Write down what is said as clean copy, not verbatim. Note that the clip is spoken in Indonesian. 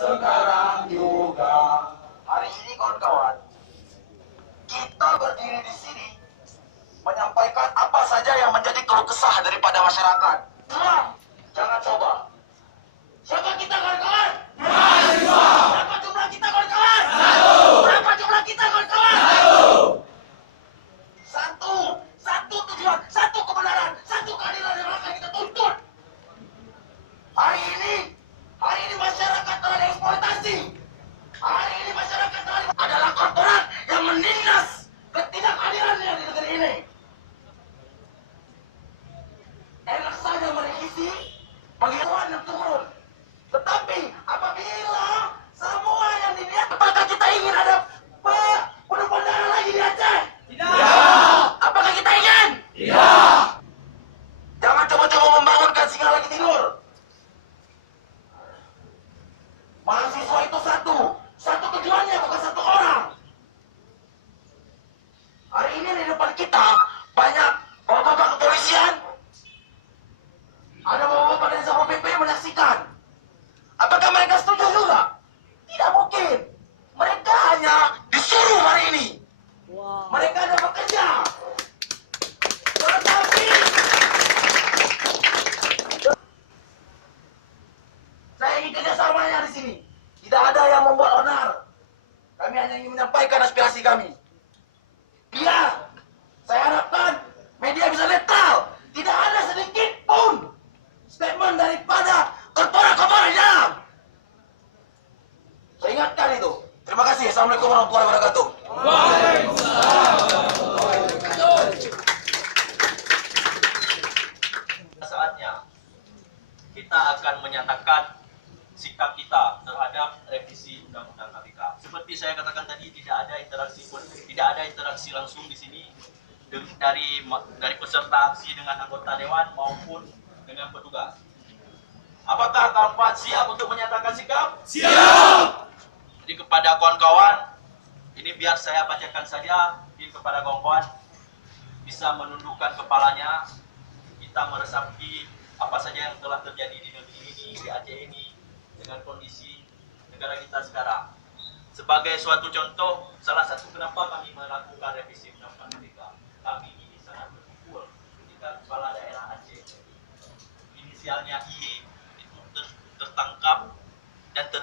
sekarang juga. Hari ini kawan-kawan, kita berdiri di sini menyampaikan apa saja yang menjadi keluh kesah daripada masyarakat. Jangan coba. Siapa kita kawan-kawan? Mahasiswa. Berapa jumlah kita kawan-kawan? Satu. Berapa jumlah kita kawan-kawan? Satu. Satu tujuan, satu kebenaran, satu keadilan yang akan kita tuntut. Hari ini masyarakat telah dieksploitasi. Hari ini masyarakat telah adalah korporat yang menindas ketidakadilan yang di negeri ini. Enak saja merevisi penghitungan yang turun. Tetapi apabila semua yang dilihat, apakah kita ingin ada penumpang darah lagi di Aceh? Tidak. Apakah kita ingin? Tidak. Jangan coba-coba membangunkan singa lagi tidur. Mahasiswa itu satu tujuannya, bukan satu orang. Hari ini di depan kita banyak bapak-bapak kepolisian, ada bapak-bapak dari Satpol PP menyaksikan. Apakah mereka setuju juga? Tidak mungkin. Mereka hanya disuruh hari ini. Mereka ada bekerja. Tetapi saya ingin kerjasamanya di sini. Tidak ada yang membuat onar. Kami hanya ingin menyampaikan aspirasi kami. Iya, saya harapkan media bisa netral. Tidak ada sedikit pun statement daripada korporat-korporat di dalam. Saya ingatkan itu. Terima kasih. Assalamualaikum warahmatullahi wabarakatuh. Saatnya kita akan menyatakan sikap kita terhadap revisi Undang-Undang KPK. Seperti saya katakan tadi, tidak ada interaksi langsung di sini dari peserta aksi dengan anggota dewan maupun dengan petugas. Apakah kawan-kawan siap untuk menyatakan sikap? Siap. Jadi kepada kawan-kawan, ini biar saya bacakan saja. Mungkin kepada kawan-kawan bisa menundukkan kepalanya. Kita meresapi apa saja yang telah terjadi di negeri ini, di Aceh ini, dengan kondisi negara kita sekarang. Sebagai suatu contoh, salah satu kenapa kami melakukan revisi Undang-Undang KPK, kami ini sangat berkumpul ketika kepala daerah Aceh, inisialnya IE, itu tertangkap dan